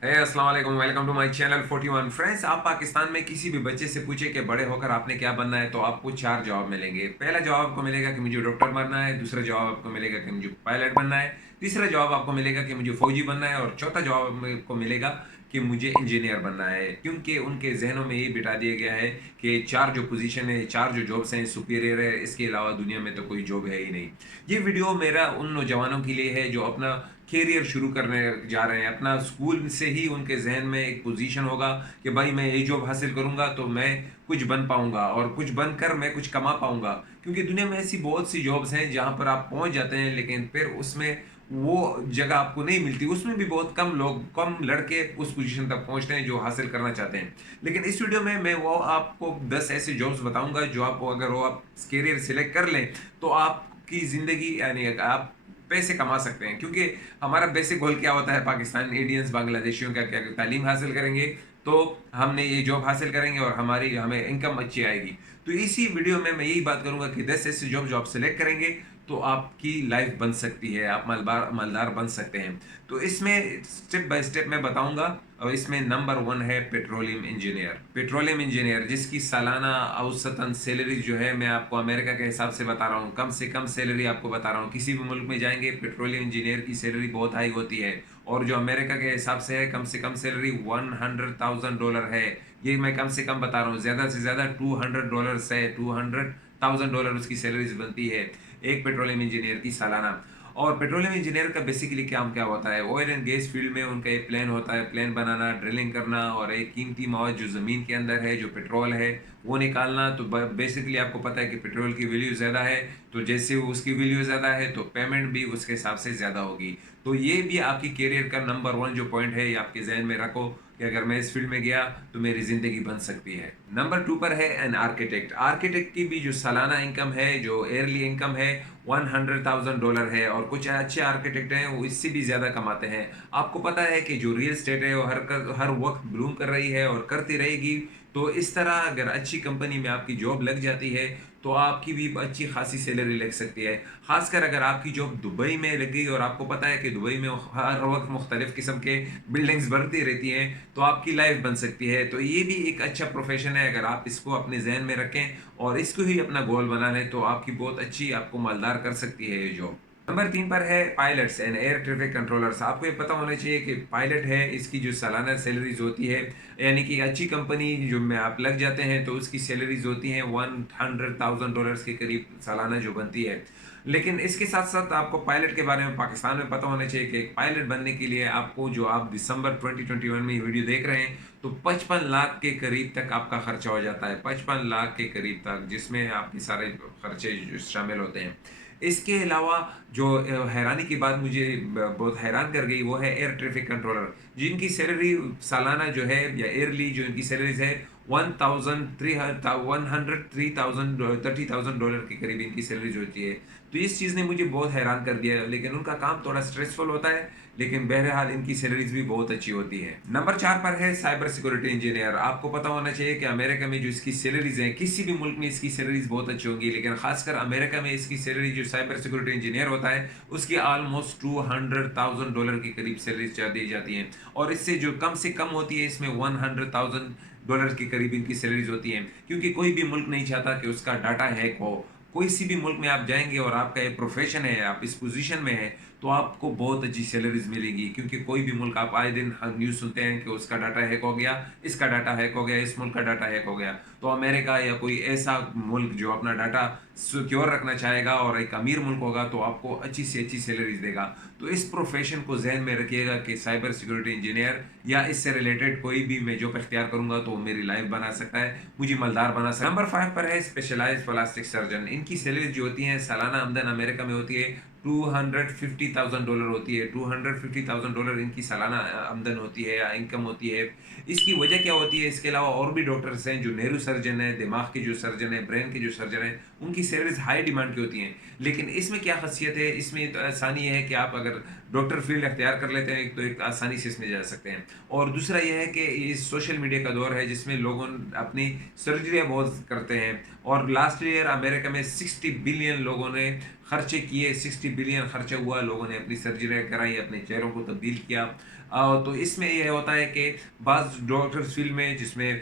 अस्सलाम वालेकुम, welcome to my channel 41 friends. आप पाकिस्तान में किसी भी बच्चे से पूछे कि बड़े होकर आपने क्या बनना है, तो आपको चार जवाब मिलेंगे। पहला जवाब आपको मिलेगा कि मुझे डॉक्टर बनना है, दूसरा जवाब आपको मिलेगा कि मुझे पायलट बनना है, तीसरा जवाब आपको मिलेगा कि मुझे फौजी बनना है, और चौथा जवाब आपको मिलेगा कि मुझे इंजीनियर बनना है। क्योंकि उनके जहनों में ये बिठा दिया गया है कि चार जो पोजीशन है, चार जो जॉब्स हैं, सुपीरियर है, इसके अलावा दुनिया में तो कोई जॉब है ही नहीं। ये वीडियो मेरा उन नौजवानों के लिए है जो अपना कैरियर शुरू करने जा रहे हैं। अपना स्कूल से ही उनके जहन में एक पोजीशन होगा कि भाई मैं ये जॉब हासिल करूंगा तो मैं कुछ बन पाऊंगा, और कुछ बनकर मैं कुछ कमा पाऊंगा। क्योंकि दुनिया में ऐसी बहुत सी जॉब्स हैं जहां पर आप पहुंच जाते हैं, लेकिन फिर उसमें वो जगह आपको नहीं मिलती। उसमें भी बहुत कम लोग, कम लड़के उस पोजीशन तक पहुंचते हैं जो हासिल करना चाहते हैं। लेकिन इस वीडियो में मैं वो आपको 10 ऐसे जॉब्स बताऊंगा जो आप, अगर वो आप कैरियर सिलेक्ट कर लें तो आपकी ज़िंदगी, यानी आप पैसे कमा सकते हैं। क्योंकि हमारा बेसिक गोल क्या होता है, पाकिस्तान इंडियंस बांग्लादेशियों का, क्या तालीम हासिल करेंगे तो हमने ये जॉब हासिल करेंगे और हमें इनकम अच्छी आएगी। तो इसी वीडियो में मैं यही बात करूंगा कि 10 ऐसे जॉब जो आप सेलेक्ट करेंगे तो आपकी लाइफ बन सकती है, आप मालदार बन सकते हैं। तो इसमें स्टेप बाय स्टेप मैं बताऊंगा। और इसमें नंबर 1 है पेट्रोलियम इंजीनियर। पेट्रोलियम इंजीनियर जिसकी सालाना औसतन सैलरी जो है, मैं आपको अमेरिका के हिसाब से बता रहा हूँ, कम से कम सैलरी आपको बता रहा हूँ। किसी भी मुल्क में जाएंगे पेट्रोलियम इंजीनियर की सैलरी बहुत हाई होती है। और जो अमेरिका के हिसाब से कम सैलरी $100,000 है। ये मैं कम से कम बता रहा हूँ, ज़्यादा से ज़्यादा $200 से $200,000 उसकी सैलरीज बनती है एक पेट्रोलियम इंजीनियर की सालाना। और पेट्रोलियम इंजीनियर का बेसिकली काम क्या होता है, ऑयल एंड गैस फील्ड में उनका एक प्लान होता है, प्लान बनाना, ड्रिलिंग करना, और एक कीमती मौज जो ज़मीन के अंदर है, जो पेट्रोल है, वो निकालना। तो बेसिकली आपको पता है कि पेट्रोल की वैल्यू ज़्यादा है, तो जैसे उसकी वैल्यू ज़्यादा है तो पेमेंट भी उसके हिसाब से ज़्यादा होगी। तो ये भी आपकी कैरियर का नंबर 1 जो पॉइंट है, ये आपके जहन में रखो कि अगर मैं इस फील्ड में गया तो मेरी ज़िंदगी बन सकती है। नंबर 2 पर है एन आर्किटेक्ट। आर्किटेक्ट की भी जो सालाना इनकम है, जो ईयरली इनकम है, $100,000 है। और कुछ अच्छे आर्किटेक्ट हैं वो इससे भी ज़्यादा कमाते हैं। आपको पता है कि जो रियल स्टेट है वो हर वक्त ब्लूम कर रही है और करती रहेगी। तो इस तरह अगर अच्छी कंपनी में आपकी जॉब लग जाती है तो आपकी भी अच्छी खासी सैलरी लग सकती है। खासकर अगर आपकी जॉब दुबई में लग गई, और आपको पता है कि दुबई में हर वक्त मुख्तलिफ किस्म के बिल्डिंग्स बनती रहती हैं, तो आपकी लाइफ बन सकती है। तो ये भी एक अच्छा प्रोफेशन है, अगर आप इसको अपने जहन में रखें और इसको ही अपना गोल बना लें तो आपकी बहुत अच्छी, आपको मालदार कर सकती है ये जॉब। नंबर 3 पर है pilots and air traffic controllers. आपको ये पता होना चाहिए कि पायलट है, इसकी जो सालाना सैलरीज होती है, यानी कि अच्छी कंपनी जो में आप लग जाते हैं तो उसकी सैलरीज होती हैं $100,000 के करीब सालाना जो बनती है। लेकिन इसके साथ साथ आपको पायलट के बारे में पाकिस्तान में पता होना चाहिए कि एक पायलट बनने के लिए आपको, जो आप दिसंबर 2021 में ये वीडियो देख रहे हैं, तो 55 लाख के करीब तक आपका खर्चा हो जाता है। 55 लाख के करीब तक, जिसमें आपके सारे खर्चे शामिल होते हैं। इसके अलावा जो हैरानी की बात मुझे बहुत हैरान कर गई वो है एयर ट्रैफिक कंट्रोलर, जिनकी सैलरी सालाना जो है या ईयरली जो इनकी सैलरीज है, 1,30,000 के करीब इनकी सैलरीज होती है। तो इस चीज़ ने मुझे बहुत हैरान कर दिया। लेकिन उनका काम थोड़ा स्ट्रेसफुल होता है, लेकिन बहरहाल इनकी सैलरीज भी बहुत अच्छी होती है। नंबर 4 पर है साइबर सिक्योरिटी इंजीनियर। आपको पता होना चाहिए कि अमेरिका में जो इसकी सैलरीज हैं, किसी भी मुल्क में इसकी सैलरीज बहुत अच्छी होंगी, लेकिन खासकर अमेरिका में इसकी सैलरी जो साइबर सिक्योरिटी इंजीनियर होता है उसकी ऑलमोस्ट $200,000 के करीब सैलरीज दी जाती हैं। और इससे जो कम से कम होती है, इसमें $100,000 के करीब इनकी सैलरीज होती हैं। क्योंकि कोई भी मुल्क नहीं चाहता कि उसका डाटा हैक हो। कोई सी भी मुल्क में आप जाएंगे और आपका एक प्रोफेशन है, आप इस पोजीशन में है, तो आपको बहुत अच्छी सैलरीज मिलेगी। क्योंकि कोई भी मुल्क, आप आए दिन न्यूज़ सुनते हैं कि उसका डाटा हैक हो गया, इसका डाटा हैक हो गया, इस मुल्क का डाटा हैक हो गया। तो अमेरिका या कोई ऐसा मुल्क जो अपना डाटा सिक्योर रखना चाहेगा और एक अमीर मुल्क होगा, तो आपको अच्छी से अच्छी सैलरीज देगा। तो इस प्रोफेशन को जहन में रखिएगा कि साइबर सिक्योरिटी इंजीनियर या इससे रिलेटेड कोई भी मैं जॉब इख्तियार करूंगा तो मेरी लाइफ बना सकता है, मुझे मालदार बना सकता है। नंबर 5 पर है स्पेशलाइज्ड प्लास्टिक सर्जन। इनकी सैलरी जो होती है, सालाना आमदन अमेरिका में होती है $250,000 होती है। $250,000 इनकी सालाना आमदन होती है या इनकम होती है। इसकी वजह क्या होती है, इसके अलावा और भी डॉक्टर्स हैं जो नेहरू सर्जन है, दिमाग के जो सर्जन है, ब्रेन के जो सर्जन है, उनकी सैलरीज हाई डिमांड की होती हैं। लेकिन इसमें क्या खासियत है, इसमें तो आसानी है कि आप अगर डॉक्टर फील्ड अख्तियार कर लेते हैं तो एक आसानी से इसमें जा सकते हैं। और दूसरा यह है कि ये सोशल मीडिया का दौर है जिसमें लोगों अपनी सर्जरियाँ बहुत करते हैं। और लास्ट ईयर अमेरिका में 60 बिलियन लोगों ने खर्चे किए, 60 बिलियन खर्चा हुआ, लोगों ने अपनी सर्जरियाँ कराई, अपने चेहरों को तब्दील किया। तो इसमें ये होता है कि बाज़ डॉक्टर्स फील्ड में जिसमें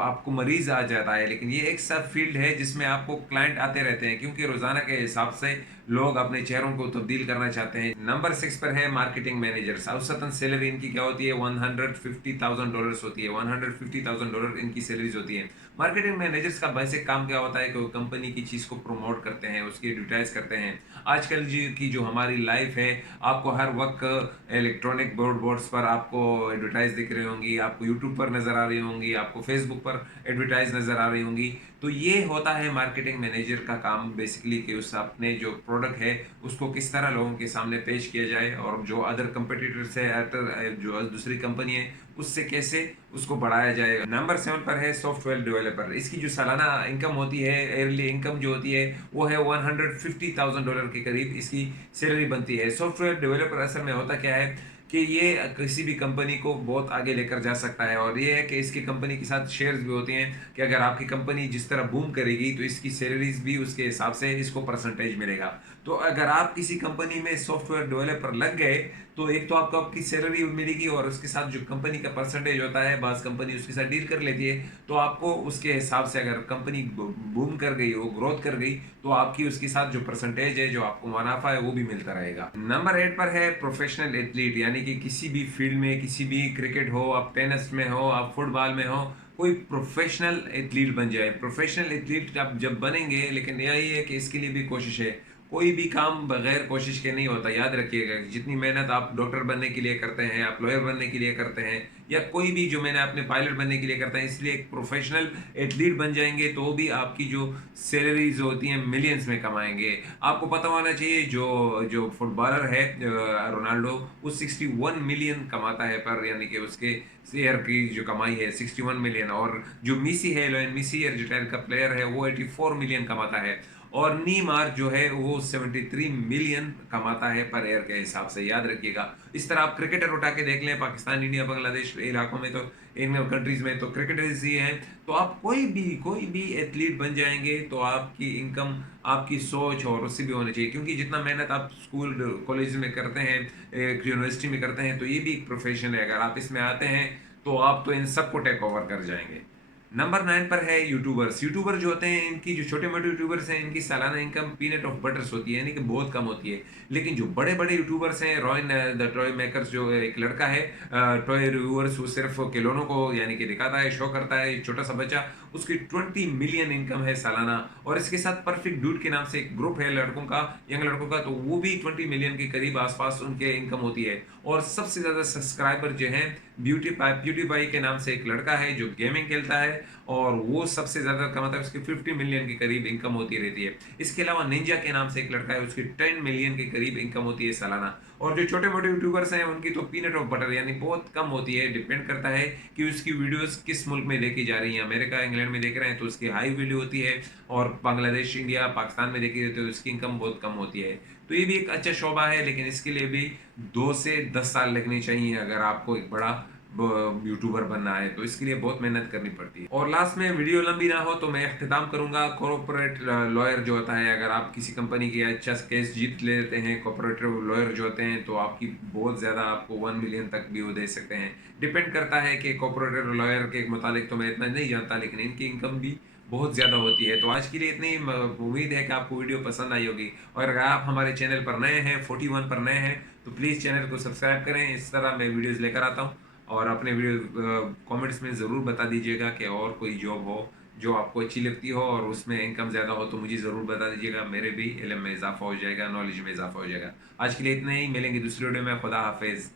आपको मरीज़ आ जाता है, लेकिन ये एक सब फील्ड है जिसमें आपको क्लाइंट आते रहते हैं, क्योंकि रोज़ाना के हिसाब से लोग अपने चेहरों को तब्दील करना चाहते हैं। नंबर 6 पर है मार्केटिंग मैनेजर्स। औसतन सैलरी इनकी क्या होती है? $150,000 होती है। $150,000 इनकी सैलरीज़ होती है। मार्केटिंग मैनेजर्स का बेसिक काम क्या होता है कि वो कंपनी की चीज़ को प्रमोट करते हैं, उसकी एडवर्टाइज़ करते हैं। आजकल की जो हमारी लाइफ़ है, आपको हर वक़्त इलेक्ट्रॉनिक बोर्ड्स पर आपको एडवर्टाइज़ दिख रही होंगी, आपको यूट्यूब पर नज़र आ रही होंगी, आपको फेसबुक पर एडवर्टाइज़ नज़र आ रही होंगी। तो ये होता है मार्केटिंग मैनेजर का काम बेसिकली, कि उस अपने जो प्रोडक्ट है उसको किस तरह लोगों के सामने पेश किया जाए, और जो अदर कंपटीटर्स है, जो दूसरी कंपनी है, उससे कैसे उसको बढ़ाया जाए। नंबर 7 पर है सॉफ्टवेयर डेवलपर। इसकी जो सालाना इनकम होती है, ईयरली इनकम जो होती है, वो है $150,000 के करीब इसकी सैलरी बनती है। सॉफ्टवेयर डेवलपर असल में होता क्या है कि ये किसी भी कंपनी को बहुत आगे लेकर जा सकता है, और ये है कि इसकी कंपनी के साथ शेयर्स भी होते हैं कि अगर आपकी कंपनी जिस तरह बूम करेगी तो इसकी सैलरीज भी उसके हिसाब से इसको परसेंटेज मिलेगा। तो अगर आप किसी कंपनी में सॉफ्टवेयर डेवलपर लग गए, तो एक तो आपको आपकी सैलरी मिलेगी, और उसके साथ जो कंपनी का परसेंटेज होता है, बाज़ कंपनी उसके साथ डील कर लेती है, तो आपको उसके हिसाब से अगर कंपनी बूम कर गई, वो ग्रोथ कर गई, तो आपकी उसके साथ जो परसेंटेज है, जो आपको मुनाफा है, वो भी मिलता रहेगा। नंबर 8 पर है प्रोफेशनल एथलीट, यानी कि किसी भी फील्ड में, किसी भी क्रिकेट हो, आप टेनिस में हो, आप फुटबॉल में हो, कोई प्रोफेशनल एथलीट बन जाए। प्रोफेशनल एथलीट आप जब बनेंगे, लेकिन यही है कि इसके लिए भी कोशिश है। कोई भी काम बगैर कोशिश के नहीं होता, याद रखिएगा। जितनी मेहनत आप डॉक्टर बनने के लिए करते हैं, आप लॉयर बनने के लिए करते हैं, या कोई भी जो मैंने अपने पायलट बनने के लिए करते हैं, इसलिए एक प्रोफेशनल एथलीट बन जाएंगे तो भी आपकी जो सैलरीज होती हैं मिलियंस में कमाएंगे। आपको पता होना चाहिए, जो जो फुटबॉलर है रोनाल्डो, वो 61 मिलियन कमाता है पर, यानी कि उसके शेयर की जो कमाई है 61 मिलियन। और जो मिसी है, लोयन मिसी अर्जेंटीना का प्लेयर है, वो 84 मिलियन कमाता है। और नीमार जो है वो 73 मिलियन कमाता है पर ईयर के हिसाब से, याद रखिएगा। इस तरह आप क्रिकेटर उठा के देख लें, पाकिस्तान, इंडिया, बांग्लादेश इलाकों में, तो इन कंट्रीज में तो क्रिकेटर्स ही हैं। तो आप कोई भी एथलीट बन जाएंगे तो आपकी इनकम, आपकी सोच और उससे भी होनी चाहिए, क्योंकि जितना मेहनत आप स्कूल कॉलेज में करते हैं, एक यूनिवर्सिटी में करते हैं, तो ये भी एक प्रोफेशन है। अगर आप इसमें आते हैं तो आप तो इन सबको टेक ओवर कर जाएंगे। नंबर 9 पर है यूट्यूबर्स। यूट्यूबर जो होते हैं, इनकी जो छोटे मोटे यूट्यूबर्स हैं, इनकी सालाना इनकम पीनट ऑफ बटर्स होती है, यानी कि बहुत कम होती है। लेकिन जो बड़े बड़े यूट्यूबर्स हैं, रॉयन द टॉय मेकर्स, जो एक लड़का है टॉय रिव्यूअर्स, वो सिर्फ खिलौनों को यानी कि दिखाता है, शो करता है, एक छोटा सा बच्चा, उसकी 20 मिलियन इनकम है सालाना। और इसके साथ परफेक्ट डूड के नाम से एक ग्रुप है लड़कों का, यंग लड़कों का, तो वो भी 20 मिलियन के करीब आसपास उनके इनकम होती है। और सबसे ज़्यादा सब्सक्राइबर जो हैं, ब्यूटी पाई के नाम से एक लड़का है जो गेमिंग खेलता है, और वो सबसे ज़्यादा कमाता है, उसकी 50 मिलियन के करीब इनकम होती रहती है। इसके अलावा निंजा के नाम से एक लड़का है, उसकी 10 मिलियन के करीब इनकम होती है सालाना। और जो छोटे मोटे यूट्यूबर्स हैं, उनकी तो पीनट ऑफ बटर यानी बहुत कम होती है। डिपेंड करता है कि उसकी वीडियोस किस मुल्क में देखी जा रही हैं। अमेरिका, इंग्लैंड में देख रहे हैं तो उसकी हाई वैल्यू होती है, और बांग्लादेश, इंडिया, पाकिस्तान में देखी जाती है तो उसकी इनकम बहुत कम होती है। तो ये भी एक अच्छा शोबा है, लेकिन इसके लिए भी 2 से 10 साल लगने चाहिए अगर आपको एक बड़ा यूट्यूबर बनना है, तो इसके लिए बहुत मेहनत करनी पड़ती है। और लास्ट में, वीडियो लंबी ना हो तो मैं अख्तिताम करूंगा, कॉर्पोरेट लॉयर जो होता है, अगर आप किसी कंपनी की अच्छा केस जीत लेते हैं, कॉर्पोरेटिव लॉयर जो होते हैं, तो आपकी बहुत ज़्यादा, आपको 1 मिलियन तक भी वो दे सकते हैं। डिपेंड करता है कि कॉर्पोरेटिव लॉयर के मुतालिक तो मैं इतना नहीं जानता, लेकिन इनकी इनकम भी बहुत ज़्यादा होती है। तो आज के लिए इतनी उम्मीद है कि आपको वीडियो पसंद आई होगी। और अगर आप हमारे चैनल पर नए हैं, 41 पर नए हैं, तो प्लीज़ चैनल को सब्सक्राइब करें। इस तरह मैं वीडियोज़ लेकर आता हूँ। और अपने वीडियो कमेंट्स में ज़रूर बता दीजिएगा कि और कोई जॉब हो जो आपको अच्छी लगती हो और उसमें इनकम ज़्यादा हो, तो मुझे ज़रूर बता दीजिएगा। मेरे भी इल्म में इजाफा हो जाएगा, नॉलेज में इजाफा हो जाएगा। आज के लिए इतना ही, मिलेंगे दूसरी वीडियो में। खुदा हाफिज़।